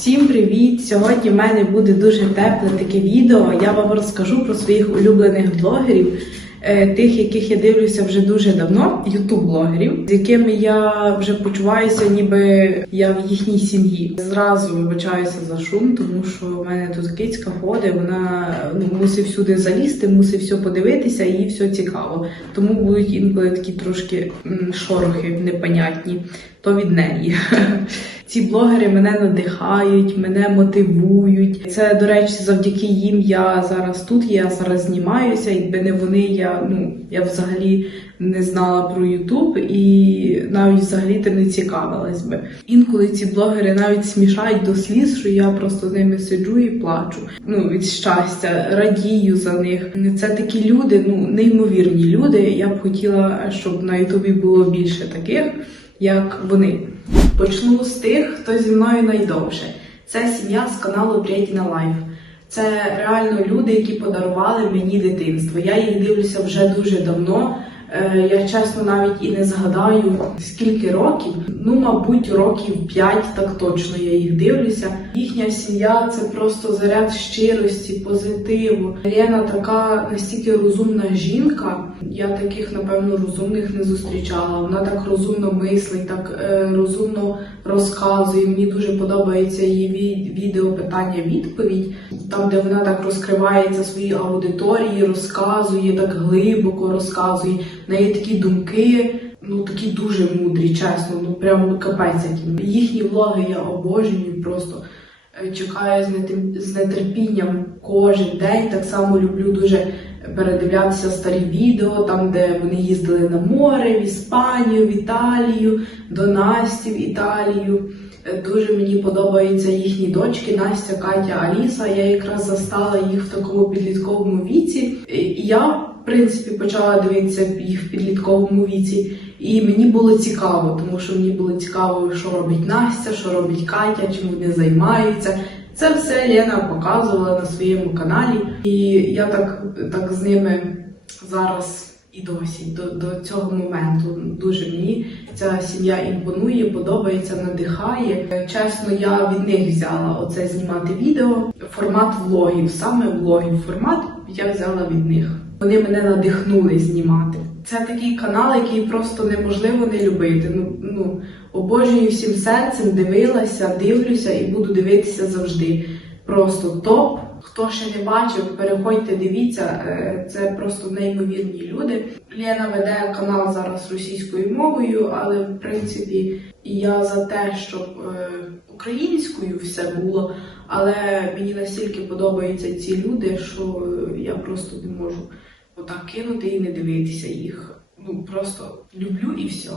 Всім привіт! Сьогодні в мене буде дуже тепле таке відео. Я вам розкажу про своїх улюблених блогерів, е, тих, яких я дивлюся вже дуже давно, ютуб-блогерів, з якими я вже почуваюся, ніби я в їхній сім'ї. Зразу вибачаюся за шум, тому що в мене тут кицька ходить, вона ну, мусить всюди залізти, мусить все подивитися, їй все цікаво. Тому будуть інколи такі трошки шорохи непонятні, то від неї. Ці блогери мене надихають, мене мотивують. Це, до речі, завдяки їм я зараз тут. Я зараз знімаюся. Якби не вони, я ну я взагалі не знала про Ютуб і навіть взагалі тим не цікавилась би. Інколи ці блогери навіть смішають до сліз, що я просто з ними сиджу і плачу. Ну від щастя, радію за них. Це такі люди, ну неймовірні люди. Я б хотіла, щоб на Ютубі було більше таких, як вони. Почну з тих, хто зі мною найдовше. Це сім'я з каналу Бредіна Лайф. Це реально люди, які подарували мені дитинство. Я їх дивлюся вже дуже давно. Е, Я чесно навіть і не згадаю скільки років. Ну, мабуть, років 5, так точно я їх дивлюся. Їхня сім'я це просто заряд щирості, позитиву. Лена така настільки розумна жінка. Я таких, напевно, розумних не зустрічала. Вона так розумно мислить, так е, розумно розказує. Мені дуже подобається її ві- відео питання-відповідь, там, де вона так розкривається своїй аудиторії, розказує, так глибоко розказує. В неї такі думки. Ну такі дуже мудрі, чесно, ну прям капець. Їхні влоги я обожнюю просто. Е, Чекаю з нетерпінням кожен день. Так само люблю дуже передивлятися старі відео, там де вони їздили на море, в Іспанію, в Італію, до Насті в Італію. Е, Дуже мені подобаються їхні дочки Настя, Катя, Аліса. Я якраз застала їх в такому підлітковому віці. Е, І я, принципі, почала дивитися їх в підлітковому віці. І мені було цікаво, тому що мені було цікаво, що робить Настя, що робить Катя, чим вони займаються. Це все Лена показувала на своєму каналі, і я так, так з ними зараз і досі до, до цього моменту. Дуже мені ця сім'я імпонує, подобається, надихає. Чесно, я від них взяла оце знімати відео. Формат влогів, саме влогів формат я взяла від них. Вони мене надихнули знімати. Це такий канал, який просто неможливо не любити. Ну, ну обожнюю всім серцем, дивилася, дивлюся і буду дивитися завжди. Просто топ. Хто ще не бачив, переходьте, дивіться. Е, Це просто неймовірні люди. Лена веде канал зараз російською мовою, але в принципі я за те, щоб е, українською все було. Але мені настільки подобаються ці люди, що е, я просто не можу отак кинути і не дивитися їх. Ну просто люблю і все.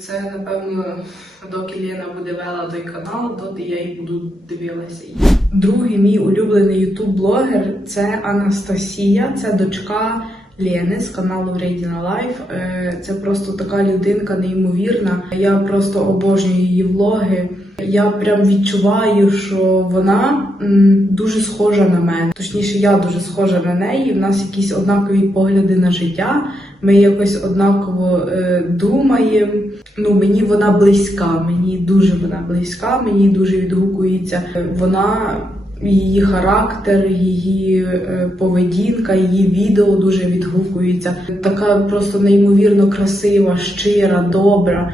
Це напевно, доки Лена буде вела той канал, доти я і буду дивилася. Другий мій улюблений ютуб-блогер це Анастасія, це дочка Лени з каналу Reading Life. Е, Це просто така людинка неймовірна. Я просто обожнюю її влоги. Я прям відчуваю, що вона дуже схожа на мене. Точніше, я дуже схожа на неї. У нас якісь однакові погляди на життя. Ми якось однаково е, думаємо. Ну мені вона близька, мені дуже вона близька, мені дуже відгукується. Вона. Її характер, її е, поведінка, її відео дуже відгукується. Така просто неймовірно красива, щира, добра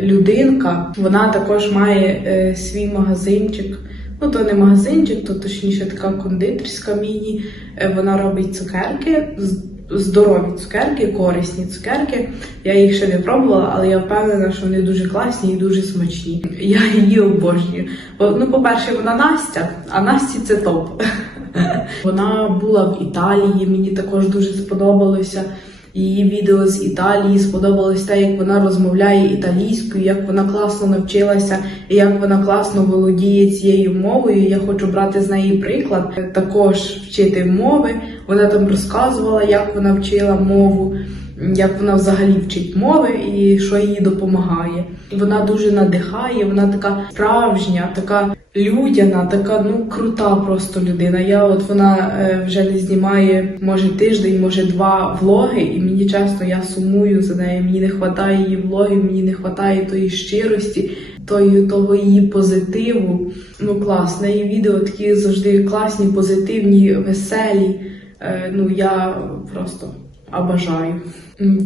людинка. Вона також має е, свій магазинчик. Ну, то не магазинчик, то точніше така кондитерська міні. Е, Вона робить цукерки, здорові цукерки, корисні цукерки. Я їх ще не пробувала, але я впевнена, що вони дуже класні і дуже смачні. Я її обожнюю. Ну, по-перше, вона Настя, а Насті це топ. Вона була в Італії, мені також дуже сподобалося. Її відео з Італії сподобалось те, як вона розмовляє італійською, як вона класно навчилася, і як вона класно володіє цією мовою. Я хочу брати з неї приклад, також вчити мови. Вона там розказувала, як вона вчила мову, як вона взагалі вчить мови і що їй допомагає. Вона дуже надихає, вона така справжня, така людяна, така ну крута просто людина. Я от вона е, вже не знімає може тиждень, може два влоги, і мені часто я сумую за нею. Мені не вистачає її влогів, мені не вистачає тої щирості. тої, того її позитиву. Ну, клас, в неї відео такі завжди класні, позитивні, веселі. Е, ну, я просто обожаю.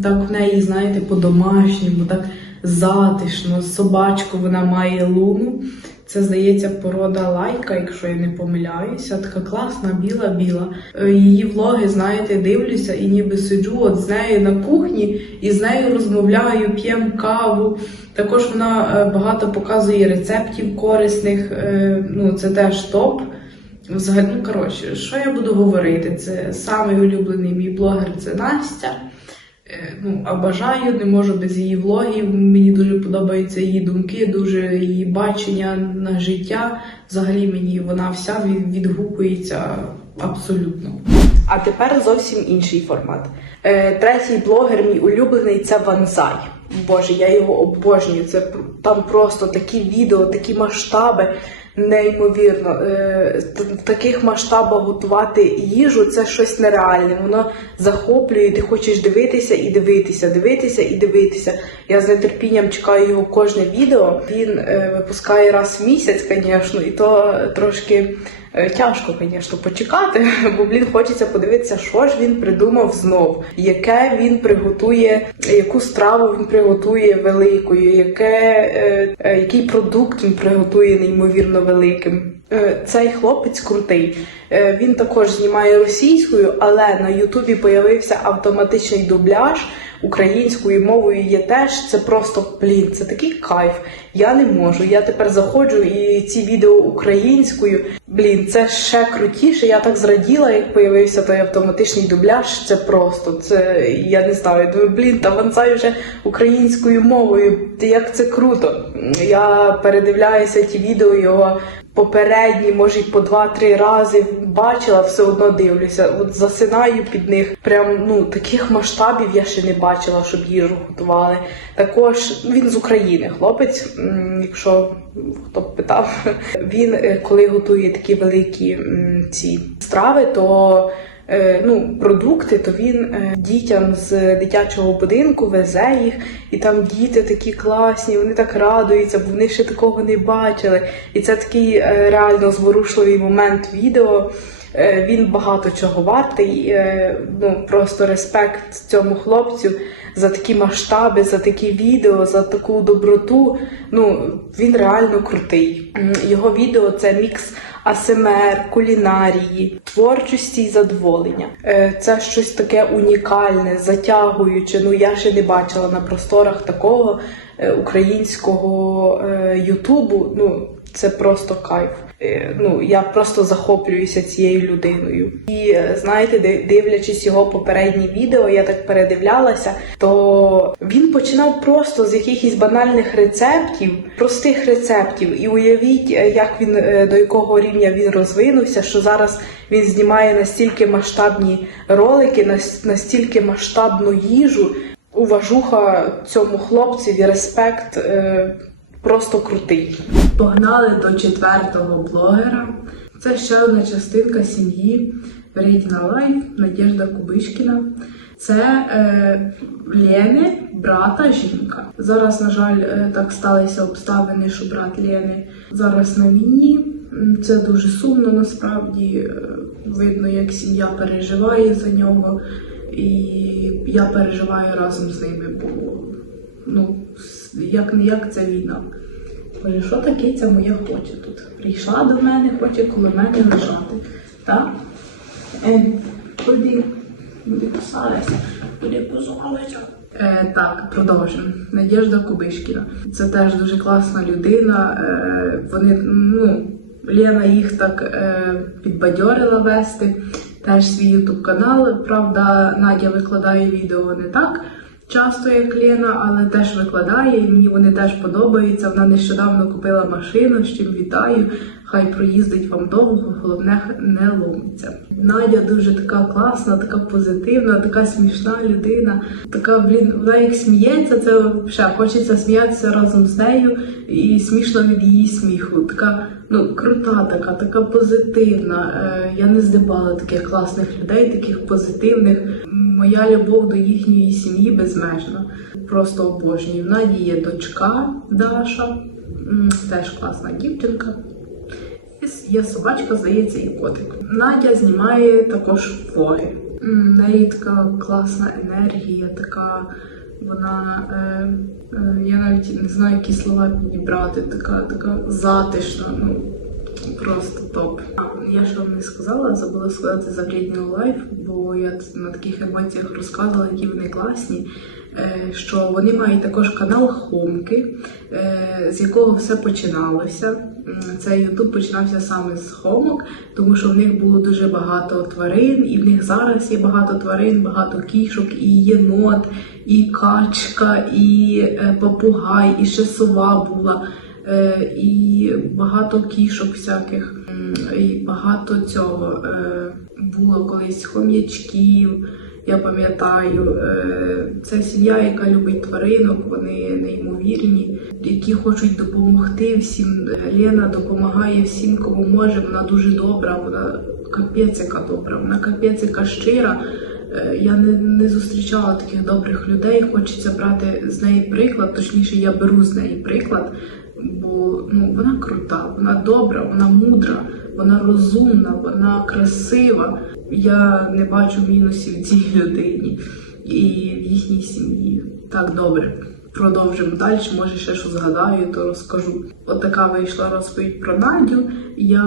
Так в неї, знаєте, по-домашньому, так затишно. Собачку вона має луну. Це, здається, порода лайка, якщо я не помиляюся. Така класна, біла-біла. Е, Її влоги, знаєте, дивлюся і ніби сиджу от з нею на кухні і з нею розмовляю, п'ємо каву. Також вона е, багато показує рецептів корисних. е, Ну, це теж топ. Взагалі, ну коротше, що я буду говорити? Це самий улюблений мій блогер це Настя. Е, Ну, обожаю, не можу без її влогів. Мені дуже подобаються її думки, дуже її бачення на життя. Взагалі мені вона вся відгукується абсолютно. А тепер зовсім інший формат. Е, третій блогер, мій улюблений, це Ванзай. Боже, я його обожнюю. Це там просто такі відео, такі масштаби. Неймовірно, Е, в таких масштабах готувати їжу це щось нереальне. Воно захоплює, ти хочеш дивитися і дивитися, дивитися і дивитися. Я з нетерпінням чекаю його кожне відео. Він е, випускає раз в місяць, звісно, і то трошки тяжко, звісно, почекати, бо блін хочеться подивитися, що ж він придумав знов, яке він приготує, яку страву він приготує великою, яке, е, е, який продукт він приготує неймовірно великим. Е, Цей хлопець крутий. Е, Він також знімає російською, але на Ютубі появився автоматичний дубляж українською мовою є теж. Це просто блін, це такий кайф. Я не можу. Я тепер заходжу і ці відео українською. Блін, це ще крутіше. Я так зраділа, як появився той автоматичний дубляж. Це просто це я не знаю. я Думаю, блін, та Ванцай вже українською мовою. Як це круто. Я передивляюся ті відео його. Попередні, може, й по два-три рази бачила, все одно дивлюся. От засинаю під них. Прям ну таких масштабів я ще не бачила, щоб їжу готували. Також він з України, хлопець. Якщо хто б питав, він е, коли готує такі великі ці страви, то ну, продукти, то він е, дітям з дитячого будинку везе їх, і там діти такі класні, вони так радуються, бо вони ще такого не бачили. І це такий е, реально зворушливий момент відео. Е, Він багато чого вартий. е, Ну просто респект цьому хлопцю за такі масштаби, за такі відео, за таку доброту. Ну він реально крутий. Його відео це мікс АСМР, кулінарії, творчості і задоволення. Е, Це щось таке унікальне, затягуюче. Ну я ще не бачила на просторах такого е, українського е, Ютубу. Ну це просто кайф. Е, Ну я просто захоплююся цією людиною. І е, знаєте, дивлячись його попередні відео, я так передивлялася, то він починав просто з якихось банальних рецептів, простих рецептів. І уявіть, е, як він до якого рівня він розвинувся, що зараз він знімає настільки масштабні ролики, настільки масштабну їжу. Уважуха цьому хлопцеві, респект. Просто крутий. Погнали до четвертого блогера. Це ще одна частинка сім'ї Рейдіна Лайф Надєжда Кубишкіна. Це е, Лєни, брата жінка. Зараз, на жаль, е, так сталися обставини, що брат Лєни зараз на війні. Це дуже сумно насправді. Е, Видно, як сім'я переживає за нього, і я переживаю разом з ними, бо ну, як не як це війна. Боже, що таке ця моя хоче тут? Прийшла до мене, хоче коло мене лежати. Так? Е, куди? Куди посалися? Куди позувалися? Е, так, продовжимо. Надєжда Кубишкіна. Це теж дуже класна людина. Е, вони, ну, Лена їх так е, підбадьорила вести. Теж свій ютуб канал. Правда, Надя викладає відео не так часто, як Лена, але теж викладає, і мені вони теж подобаються. Вона нещодавно купила машину, з чим вітаю. Хай проїздить вам довго, головне не ломиться. Надя дуже така класна, така позитивна, така смішна людина. Така, блін, вона як сміється, це ще хочеться сміятися разом з нею і смішно від її сміху. Така ну крута, така, така позитивна. Е, я не здибала таких класних людей, таких позитивних. Моя любов до їхньої сім'ї безмежна. Просто обожнюю. В Наді є дочка Даша. Теж класна дівчинка. Є собачка, здається, і котик. Надя знімає також влоги. В неї класна енергія, така вона. Е, е, я навіть не знаю, які слова підібрати, така, така затишна. Ну, Просто топ. А, я вам не сказала, забула сказати за Вредний лайф, бо я на таких емоціях розказувала, які вони класні. е, Що вони мають також канал Хомки, е, з якого все починалося. М, Цей Ютуб починався саме з Хомок, тому що в них було дуже багато тварин, і в них зараз є багато тварин, багато кішок, і єнот, і качка, і е, попугай, і ще сова була. Е, і багато кішок всяких, і багато цього е, було колись хом'ячків. Я пам'ятаю, е, це сім'я, яка любить тваринок, вони неймовірні, які хочуть допомогти всім. Лена допомагає всім, кому може. Вона дуже добра, вона капець добра, вона капець яка щира. Е, Я не, не зустрічала таких добрих людей. Хочеться брати з неї приклад, точніше, я беру з неї приклад, бо ну, вона крута, вона добра, вона мудра, вона розумна, вона красива. Я не бачу мінусів цій людині і в їхній сім'ї. Так, добре. Продовжимо далі, може ще що згадаю, то розкажу. От така вийшла розповідь про Надю. Я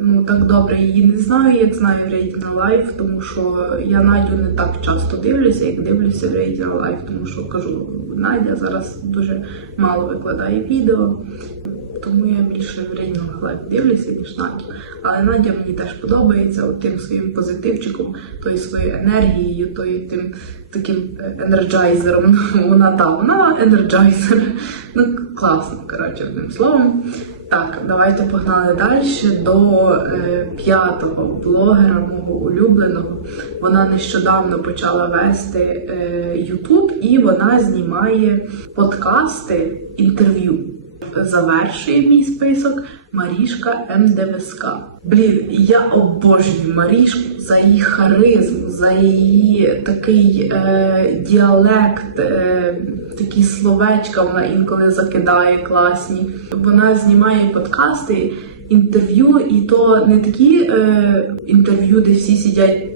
ну так добре її не знаю, як знаю Рейдіна Лайф, тому що я Надю не так часто дивлюся, як дивлюся Рейдіна Лайф, тому що кажу, Надя зараз дуже мало викладає відео. Тому я більше в Рейдіна Лайф дивлюся, ніж Надю. Але Надя мені теж подобається тим своїм позитивчиком, тою своєю енергією, тою тим таким е, енерджайзером. Вона та, вона енерджайзер. Ну, класно, коротше, одним словом. Так, давайте погнали далі до е, п'ятого блогера, мого улюбленого. Вона нещодавно почала вести е, YouTube і вона знімає подкасти, інтерв'ю. Завершує мій список Марішка МДВСК. Блін, я обожнюю Марішку за її харизму, за її такий е, діалект, е, такі словечка вона інколи закидає класні. Вона знімає подкасти, інтерв'ю, і то не такі е, інтерв'ю, де всі сидять.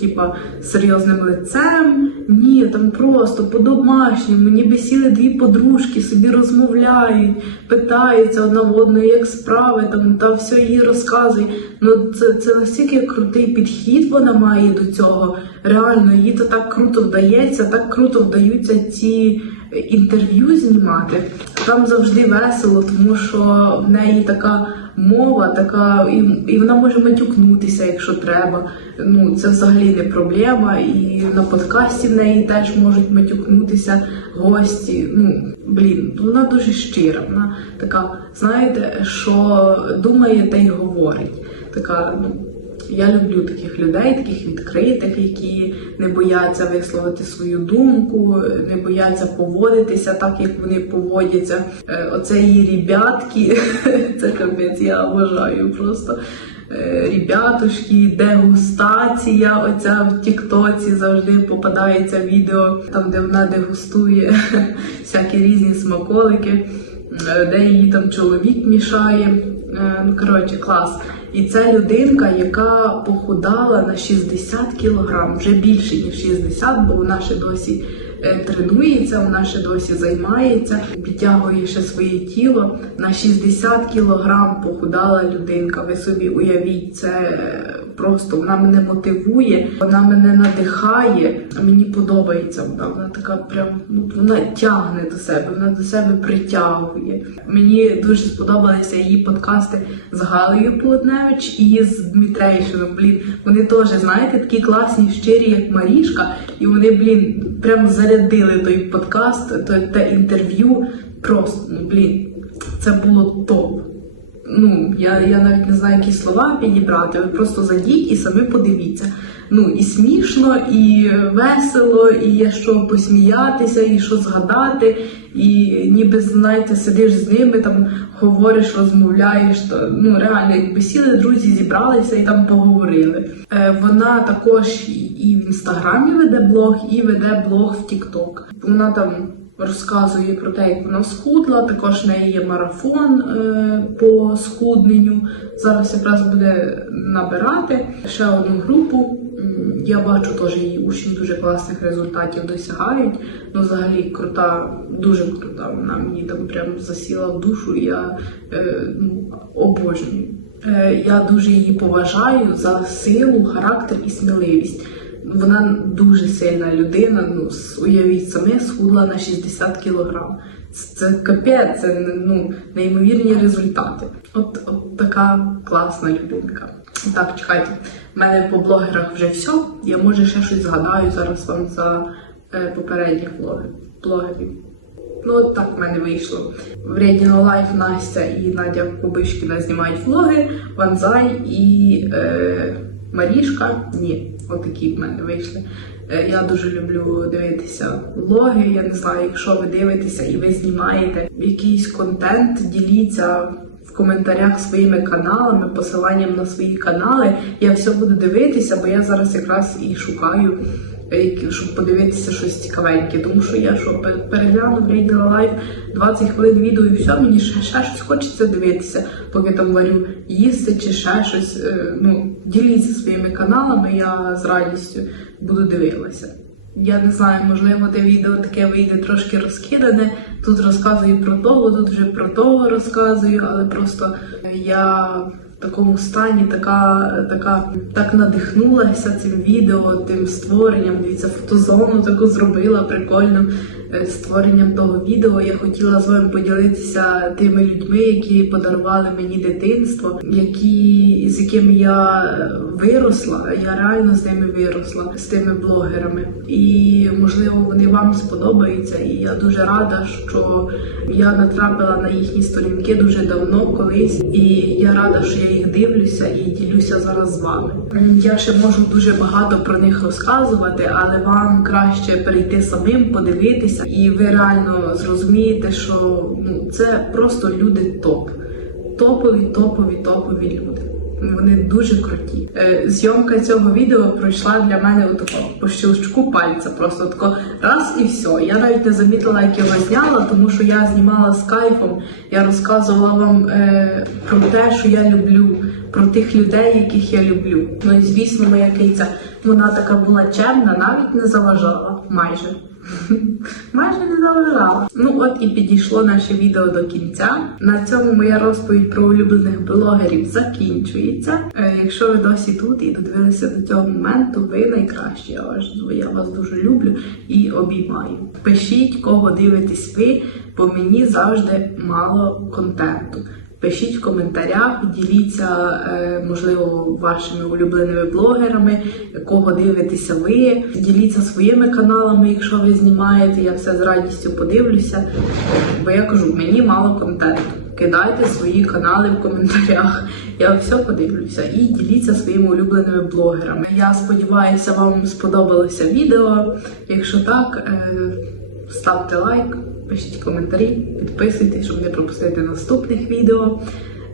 Типа серйозним лицем, ні, там просто по-домашньому, ніби сіли дві подружки, собі розмовляють, питаються одна в одної, як справи, там та все їй розказує. Ну це, це настільки крутий підхід вона має до цього. Реально, їй то так круто вдається, так круто вдаються ці інтерв'ю знімати. Там завжди весело, тому що в неї така мова, така, і, і вона може матюкнутися, якщо треба. Ну, це взагалі не проблема. І на подкасті в неї теж можуть матюкнутися гості. Ну, блін, вона дуже щира. Вона така, знаєте, що думає, та й говорить. Така, ну. Я люблю таких людей, таких відкритих, які не бояться висловити свою думку, не бояться поводитися так, як вони поводяться. Е, Оце її ребятки, це капець, я обожаю просто. Е, Ребятушки, дегустація. Оця в Тіктоці завжди попадається відео, там де вона дегустує всякі різні смаколики, е, де її там чоловік мішає. Ну, коротше, клас. І це людинка, яка похудала на 60 кілограм, вже більше ніж 60, бо вона ще досі тренується, вона ще досі займається, підтягує ще своє тіло. На 60 кілограм похудала людинка. Ви собі уявіть, це е, просто вона мене мотивує, вона мене надихає. Мені подобається вона. Вона така прям ну вона тягне до себе, вона до себе притягує. Мені дуже сподобалися її подкасти з Галею Полотневич і з Дмитрейшином. Блін, вони теж, знаєте, такі класні, щирі, як Марішка, і вони, блін, прям зарядили той подкаст, те, те інтерв'ю. Просто, ну, блін, це було топ. Ну, я, я навіть не знаю, які слова підібрати. Ви просто зайдіть і самі подивіться. Ну, і смішно, і весело, і є що посміятися, і що згадати. І ніби, знаєте, сидиш з ними, там говориш, розмовляєш. То, ну, реально, якби сіли друзі, зібралися і там поговорили. Е, вона також і в інстаграмі веде блог, і веде блог в Тікток. Вона там розказує про те, як вона схудла. Також в неї є марафон е, по схудненню. Зараз якраз буде набирати ще одну групу. Я бачу теж її учні дуже класних результатів досягають. Ну, взагалі крута, дуже крута. Вона мені там прям засіла в душу. Я е, ну, обожнюю. Е, я дуже її поважаю за силу, характер і сміливість. Вона дуже сильна людина. Ну уявіть самі схудла на 60 кілограм. Це, капець, це ну неймовірні результати. От, от така класна людинка. Так, чекайте, в мене по блогерах вже все. Я може ще щось згадаю зараз вам за е, попередніх блогер- блогерів. Ну, от так в мене вийшло. В Рідіно Лайф Настя і Надя Кубишкіна знімають влоги, Ванзай і е, Марішка. Ні, отакі в мене вийшли. Е, Я дуже люблю дивитися влоги. Я не знаю, якщо ви дивитеся і ви знімаєте якийсь контент, діліться в коментарях своїми каналами, посиланням на свої канали. Я все буду дивитися, бо я зараз якраз і шукаю щоб подивитися щось цікавеньке. Тому що я що пе- переглянув Ріділа Лайф 20 хвилин відео і все, мені ще, ще щось хочеться дивитися, поки там варю їсти чи ще щось. Е, Ну, діліться своїми каналами, я з радістю буду дивилася. Я не знаю, можливо, те відео таке вийде трошки розкидане. Тут розказую про того, тут вже про того розказую, але просто я такому стані така, така так надихнулася цим відео, тим створенням. Дивіться, фотозону таку зробила прикольно створенням того відео. Я хотіла з вами поділитися тими людьми, які подарували мені дитинство, які з якими я виросла. Я реально з ними виросла, з тими блогерами. І можливо вони вам сподобаються. І я дуже рада, що я натрапила на їхні сторінки дуже давно колись. І я рада, що я їх дивлюся і ділюся зараз з вами. Я ще можу дуже багато про них розказувати, але вам краще перейти самим, подивитися, і ви реально зрозумієте, що ну, це просто люди топ. Топові, топові, топові люди. Вони дуже круті. Е, зйомка цього відео пройшла для мене отако по щелчку пальця. Просто тако раз і все. Я навіть не замітила, як його зняла, тому що я знімала з кайфом. Я розказувала вам е, про те, що я люблю, про тих людей, яких я люблю. Ну і звісно, моя киця, вона така була чемна, навіть не заважала майже. Майже не заважала. Ну от і підійшло наше відео до кінця. На цьому моя розповідь про улюблених блогерів закінчується. Е, якщо ви досі тут і додивилися до цього моменту, ви найкращі. Вас, я вас дуже люблю і обіймаю. Пишіть, кого дивитесь ви, бо мені завжди мало контенту. Пишіть в коментарях, діліться, е, можливо, вашими улюбленими блогерами, кого дивитеся ви. Діліться своїми каналами, якщо ви знімаєте. Я все з радістю подивлюся. Бо я кажу, мені мало контенту. Кидайте свої канали в коментарях. Я все подивлюся і діліться своїми улюбленими блогерами. Я сподіваюся, вам сподобалося відео. Якщо так, е, ставте лайк, пишіть коментарі, підписуйтесь, щоб не пропустити наступних відео.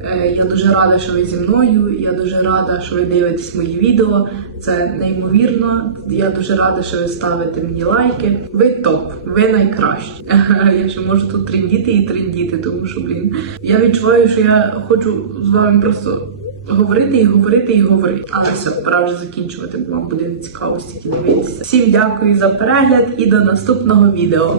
Е, Я дуже рада, що ви зі мною. Я дуже рада, що ви дивитесь мої відео. Це неймовірно. Я дуже рада, що ви ставите мені лайки. Ви топ, ви найкращі. Я ще можу тут трендіти і трендіти, тому що, блін, я відчуваю, що я хочу з вами просто говорити і говорити і говорити. Але все, пора вже закінчувати, бо вам буде не цікаво стільки дивитися. Всім дякую за перегляд і до наступного відео.